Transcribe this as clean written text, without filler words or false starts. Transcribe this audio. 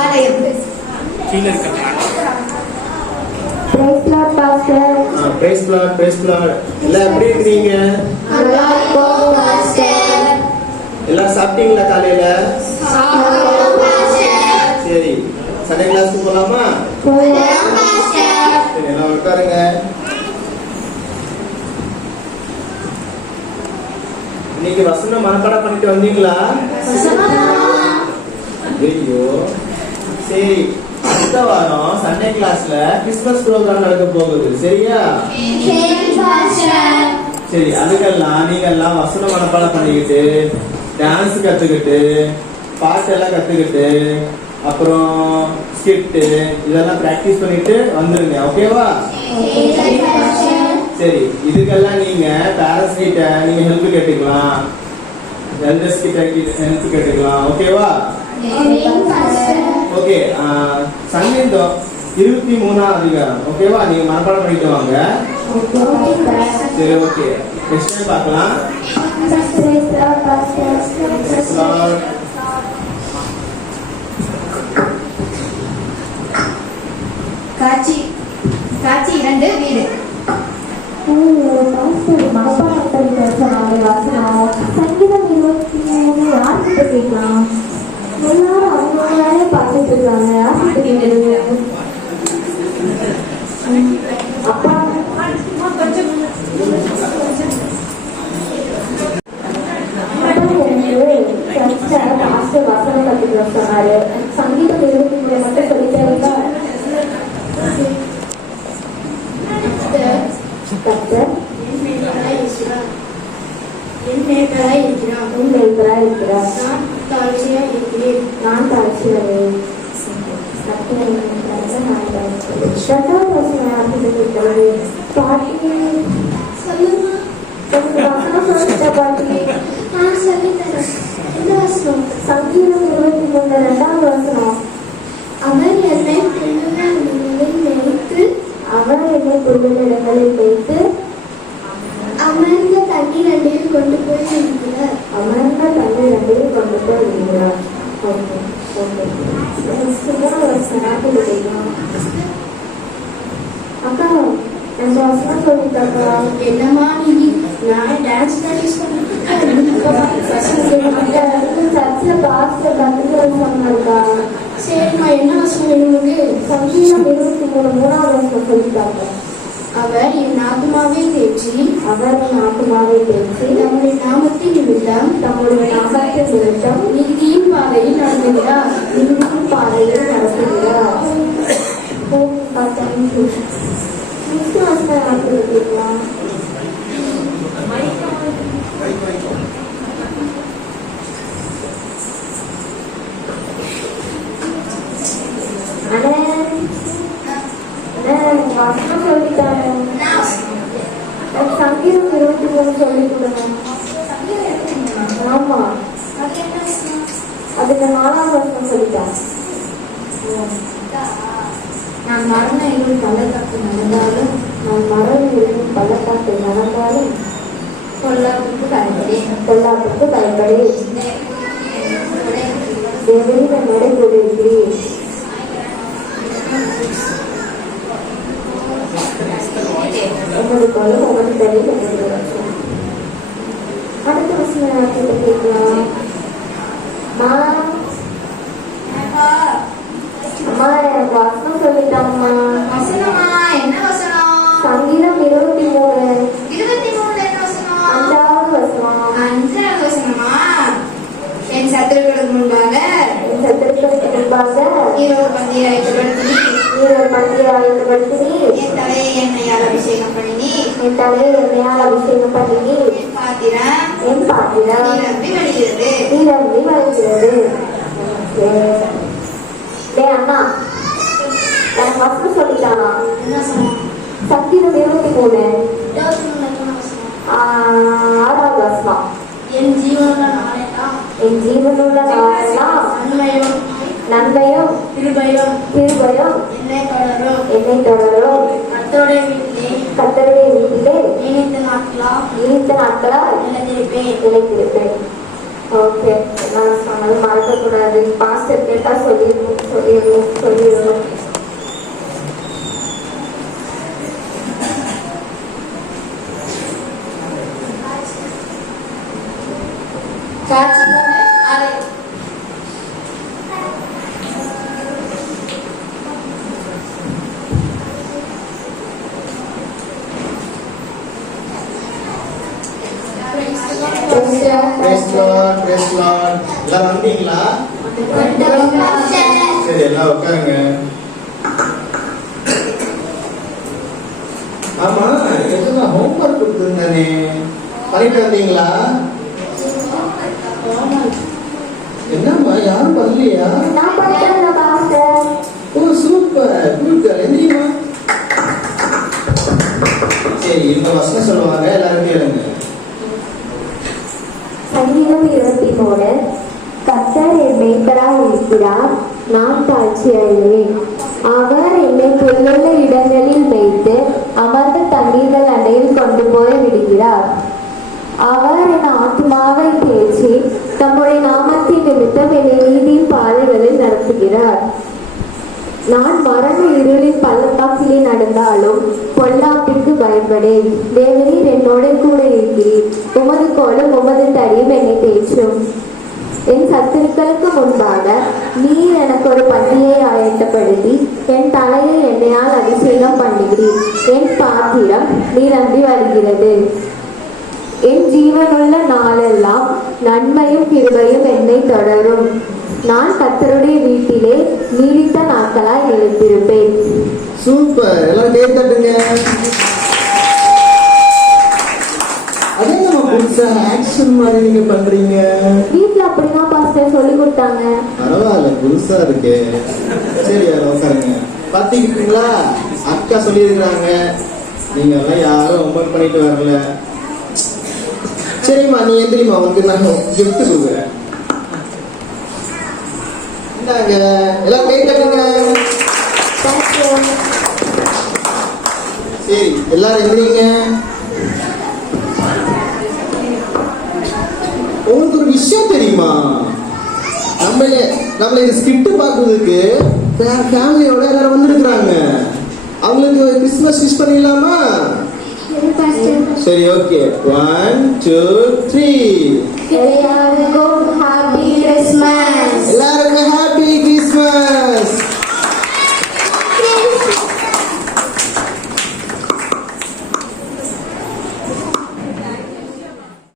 ஆலயம். கீழே இருக்கிற Praise Lord, Pastor. Praise Lord, praise Lord. எல்லாம் எப்படி இருக்கீங்க? நல்லா இருக்கோம் பாஸ்டர். எல்லாம் சாப்பிட்டீங்களா காலையில? சாப்பிட்டோம் பாஸ்டர். சரி, சண்டே கிளாஸ்க்கு போலாமா? போலாம் பாஸ்டர். சரி, எல்லாம் உட்காருங்க. இன்னைக்கு வசனம் மனப்பாடம் பண்ணிட்டு வந்தீங்களா? ஐயோ, சரி. அடுத்த வாரம் சண்டே கிளாஸ்ல கிறிஸ்மஸ் ப்ரோக்ராம் நடக்க போகுது. சரியா? சரி பாஸ்டர். சரி, அதுக்கெல்லாம் நீங்க எல்லாம் வசனம் மனப்பாடம் பண்ணிக்கிட்டு டான்ஸ் கத்துக்கிட்டு பாட்டெல்லாம் கத்துக்கிட்டு அப்புறம் ஸ்கிட் இதெல்லாம் பிராக்டிஸ் பண்ணிட்டு வந்துருங்க. ஓகேவா? சரி, இதுக்கெல்லாம் நீங்க பேரண்ட்ஸ் கிட்ட நீங்க ஹெல்ப் கேட்டுக்கலாம், எல்டர்ஸ் கிட்ட ஹெல்ப் கேட்டுக்கலாம். ஓகேவா? ஓகே. சங்கீதம் 23ஆம் அதிகாரம். ஓகேவா? நீங்க மனப்பாடம் பண்ணிட்டு வாங்க. சரி, ஓகே. நெக்ஸ்ட் டைம் பார்க்கலாம். காட்சி 2 வீடு. சங்கீதம் 23 யார்கிட்ட கேட்கலாம்? எல்லாரும் அவங்களாலே பார்த்துட்டு இருக்காங்க. யார்கிட்ட கேட்கறது? அப்பா வசனம் கத்துக்கிற சொன்னாரு. சங்கீதம் 23 மட்டும் சொல்லித்தரீங்களா? நான் தாழ்ச்சியாவே பாட்டி சங்கீதம் 23 2வது வசனம். அவர் என்னை புல்வெளிகளில் வைத்து அமர்ந்த தண்ணீர் அண்டையில் கொண்டு போய் விடுகிறார். அக்கா, அந்த வசனம் சொல்லிட்டாக்கா. என்னமா நீ? நான் டான்ஸ் பிராக்டிஸ் சர்ச்சில் பாஸ்டர் கத்துக்கிற சொன்னாக்கா. சரிம்மா, என்ன வசனம் வேணும்னு? சங்கீதம் 23 3வது வசனம் சொல்லிட்டாங்க. அவர் என் ஆத்மாவை தேற்றி நம்முடைய நாமத்தின் நிமித்தம் நீதியின் பாதையில் நடத்துகிறார். வசனம் சொல்லிட்டாங்க. சங்கீதம் 23 சொல்லி கொடுங்க. ஆமா, அதுக்கு 4வது வசனம் சொல்லிட்டாங்க. நான் மரண இருள் பள்ளத்தாக்கு நடந்தாலும் பொல்லாப்புக்கு பயப்படே தேவரீர் என்னோட கூட இருக்கிறீர். அடுத்த வசனம் கேட்கலாம். அம்மா, எனக்கு வசனம் சொல்லிட்டாங்கம்மா. என்ன வசனம்? சங்கீதம் 23 என்ன வசனம்? 5வது வசனம். 5வது வசனமா? என் சத்துருக்களுக்கு முன்பாக இரவு பந்தியை ஆயத்தப்படுத்தி என் தலையை எண்ணெயால் அபிஷேகம் பண்ணினி என் பாத்திரம் நிரம்பி வழிகிறது. அண்ணா, எனக்கு வசனம் சொல்லிட்டானா? சங்கீதம் 23 6வது வசனம். என் ஜீவனுள்ள நாளெல்லாம் நன்மையும் கிருபையும் என்னை தொடரும். கர்த்தருடைய வீட்டிலே நீடித்த நாட்களா நிலைத்திருப்பேன். ஓகே, நான் சொன்னது மறக்கக்கூடாது. பாஸ்டர் கேட்டா சொல்லி சொல்லிடுவோம். காட்சி அறை. Praise Lord, praise Lord. எல்லாம் வந்தீங்களா? சரி, எல்லாம் உட்காருங்க. ஆமா, எதுனா ஹோம்வொர்க் கொடுத்துருந்தானே, பண்ணிட்டு வந்தீங்களா? என்னம்மா, யாரும் பண்ணலையா? நான் படிக்கிறேன் பாஸ்டர். ஓ சூப்பர், குட். எந்திரிமா. சரி, இந்த வசனம் சொல்லுவாங்க, எல்லாரும் கேளுங்க. சங்கீதம் 23. கர்த்தர் என் மேய்ப்பராய் இருக்கிறார், நான் தாழ்ச்சி அடைவேன். அவர் என்னை புல்லுள்ள இடங்களில் வைத்து அமர்ந்த தண்ணீர்கள் அண்டையில் கொண்டு போய் விடுகிறார். அவர் என் ஆத்மாவை தேற்றி தம்முடைய நாமத்தின் நிமித்தம் என்னை நீதியின் பாதைகளில் நடத்துகிறார். நான் மரண இருளின் பள்ளத்தாக்கிலே நடந்தாலும் பொல்லாப்பிற்கு பயப்படேன். தேவரீர் என்னோட கூட இருக்கிறீர். உமது கோலும் உமது தடியும் என்னை தேற்றும். என் சத்துருக்களுக்கு முன்பாக நீர் எனக்கு ஒரு பந்தியை ஆயத்தப்படுத்தி என் தலையை எண்ணெயால் அபிஷேகம் பண்ணுகிறீர். என் பாத்திரம் நிரம்பி வருகிறது. என் ஜீவனுள்ள நாளெல்லாம் நன்மையும் கிருபையும் என்னை தொடரும். நான் கர்த்தருடைய வீட்டிலே நீடித்த நாட்களாய் நிலைத்திருப்பேன். சூப்பர், எல்லாம் கை தட்டுங்க. அதே நம்ம புதுசா ஆக்ஷன் மாதிரி நீங்க பண்றீங்க. வீட்டுல அப்படிதான் பாஸ்டர் சொல்லி கொடுத்தாங்க. பரவாயில்ல, புதுசா இருக்கு. சரி, யாரும் உட்காருங்க. பாத்தீங்களா, அக்கா சொல்லியிருக்கிறாங்க, நீங்க எல்லாம் யாரும் ஹோம்வொர்க் பண்ணிட்டு வரல. சரிம்மா, நீ எந்திரிமா, உனக்கு நான் gift கொடுக்குறேன். இந்தாங்க, எல்லாம் கை தட்டுங்க. சரி, எல்லாரும் எந்திரிங்க. உங்களுக்கு ஒரு விஷயம் தெரியுமா? நம்மள இந்த ஸ்கிரிப்ட் பார்க்கறதுக்கு ஃபேமிலியோட எல்லாரும் வந்திருக்கிறாங்க. அவங்களுக்கு கிறிஸ்மஸ் விஷ் பண்ணிடலாமா? சரி, ஓகே. 1 2 3. எல்லாருக்கும்